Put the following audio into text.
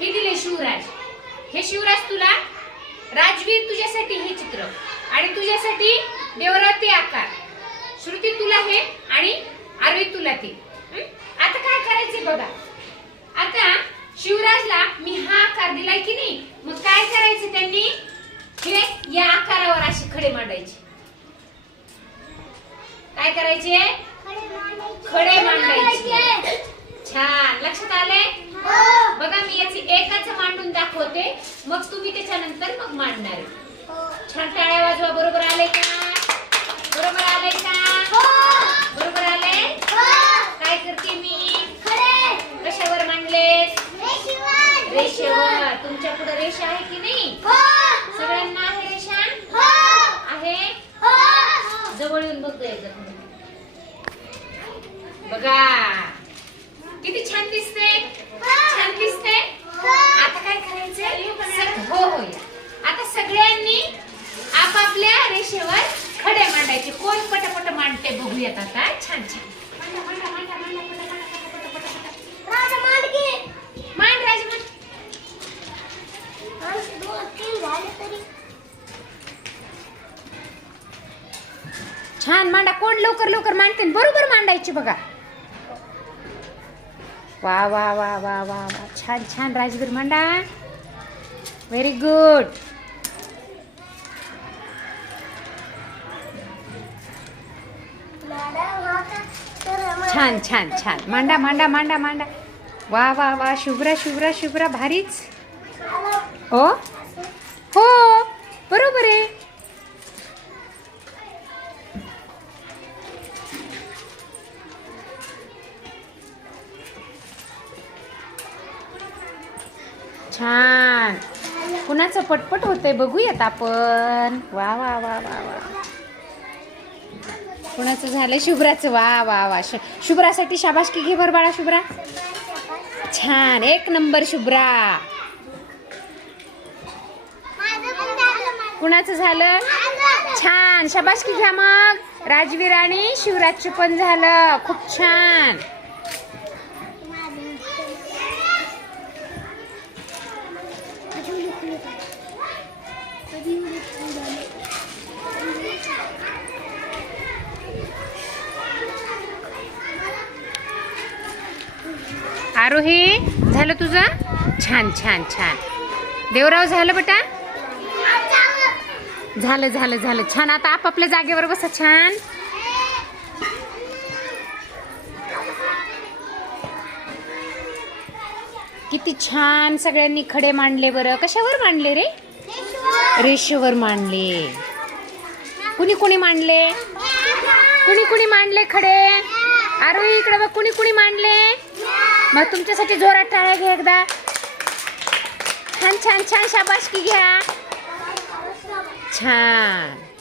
हे दिले शिवराज. हे शिवराज तुला? राजवीर तुझ्यासाठी हे चित्र आणि तुझ्यासाठी देवराव ते आकार. श्रुती तुला हे आणि आरवी तुला ते. आता काय करायचे बघा. आता शिवराजला मी हा आकार दिलाय की नाही? मग काय करायचं त्यांनी? हे या आकारावर असे खडे मांडायचे. काय करायचे? खडे मांडायचे. छान. एकच मांडून दाखवते मग तुम्ही त्याच्यानंतर मग मांडणार. छान टाळ्या वाजवा बरोबर आले का? बरोबर आले का? बरोबर आले काय करते मी? कशावर मांडले रेषेवर. तुमच्यापुढे रेषा आहे की नाही? सगळ्यांना आहे रेषा? आहे? जवळ येऊन बघतो एकदा तुम्ही. बघा. किती छान दिसते छान दिसते आता काय करायचंय सग- हो हो या. आता सगळ्यांनी आपापल्या रेषेवर खडे मांडायचे कोण पटापट मांडते बघूयात आता. छान छान. मांडा, मांडा, मांडा, मांडा, पटा, पटा, पटा, पटा, पटा, पटा. मांड राज मांड. छान मांडा. कोण लवकर लवकर मांडते? बरोबर मांडायची बघा. वा वा वा वा वा वा. छान छान राजवीर मांडा. व्हेरी गुड छान छान छान. मांडा मांडा मांडा मांडा. वा वा वा. शुभ्रा शुभ्रा शुभ्रा. भारीच. हो हो बरोबर आहे. छान. कुणाचं पटपट होतंय बघूयात आपण. वा वा वा वा वा. कुणाचं झालं शुभ्राचं. वा वा वा. श- शुभ्रासाठी शाबाशकी घे बरं बाळा शुभ्रा. छान. एक नंबर शुभ्रा. कुणाचं झालं? छान. शाबासकी घ्या मग. राजवीर आणि शिवराजचं पण झालं. खूप छान. आरोही झालं तुझं? छान छान छान. देवराव झालं बेटा? झालं झालं झालं. छान आता आपापल्या जागेवर बसा छान. किती छान सगळ्यांनी खडे मांडले बरं. कशावर मांडले रे? रेषेवर मांडले. कुणी कुणी मांडले? कुणी कुणी मांडले खडे? आरोही इकडे बघ कुणी कुणी मांडले? मग तुमच्यासाठी जोरात टाळ्या घ्या एकदा. छान छान छान शाबाशकी घ्या. छान.